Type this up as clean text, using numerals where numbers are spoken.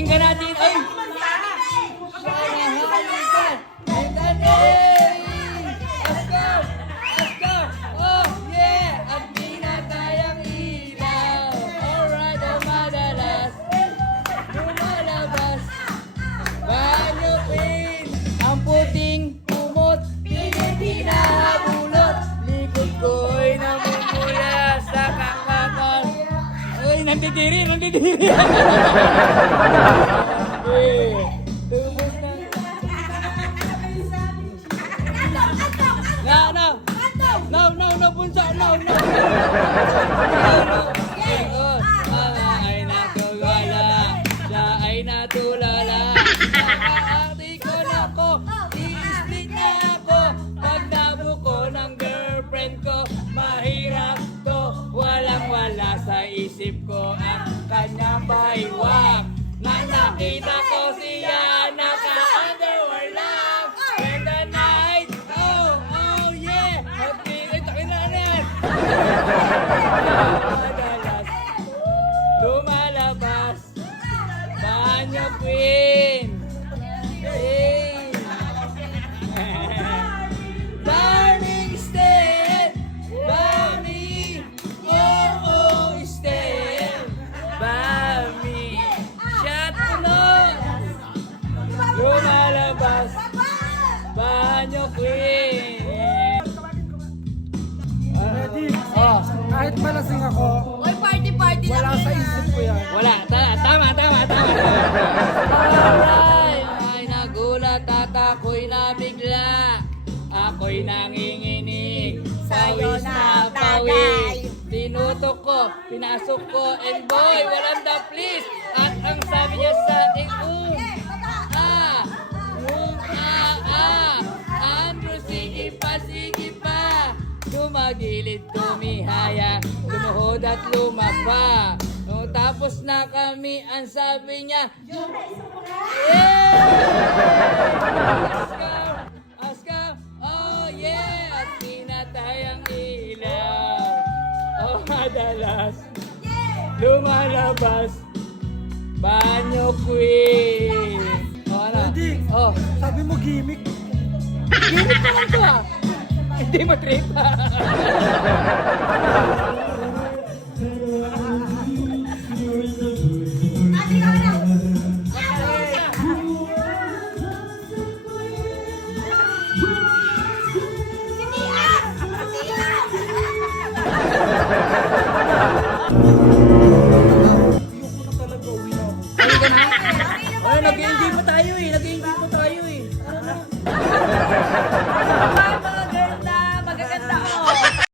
Pakinggan natin. Ay! Oh yeah! At pinatayang ilaw. Alright, ang madalas lumalabas. Banyo Queen! Ang puting kumot, piniti na habulot. Likod ko'y namumula sa kakakal. Uy, nandidiri! Tubos na. No, punsa, no. Mga ay natulala, siya ay natulala. Nakaakti ko na ko, i-split na ako. Pag nabuko ng girlfriend ko, mahirap to. Walang-wala sa isip ko ang kanyang baywak. Nang nakita ko siya, naka-underwear lang. When the night, oh yeah, ay takilanan. Madalas, lumalabas, Banyo Queen. Hey. Darling, stay by me. Oh, stay by me. Shut no. Lumalabas, Banyo Queen. Ready? Oh, Kahit malasing ako, Oy, party wala lang sa yan. isip ko yan. wala. Tama. Alright. Ay, nagulat at ako'y nabigla. Ako'y nanginginig. Sa'yo Pawis na na pawis. tagay. Tinutok ko, pinasok ko, and boy, walang the please. At ang sabi niya sa akin, Andrew, sige pa. Tumagilid, tumihaya, lumuhod at lumapa. No, tapos na kami, ang sabi niya, Oscar, oh yeah, at pinatay ang ilaw. Oh, madalas, lumalabas, Banyo Queen. Oh, ano? Ready? Oh, Sabi mo gimmick. gimmick pa lang to ah. Hindi mo trip ah. Ayoko na talaga, uwi na ako. Ano ka na? Oh, nag-enjoy pa tayo eh. Tara na.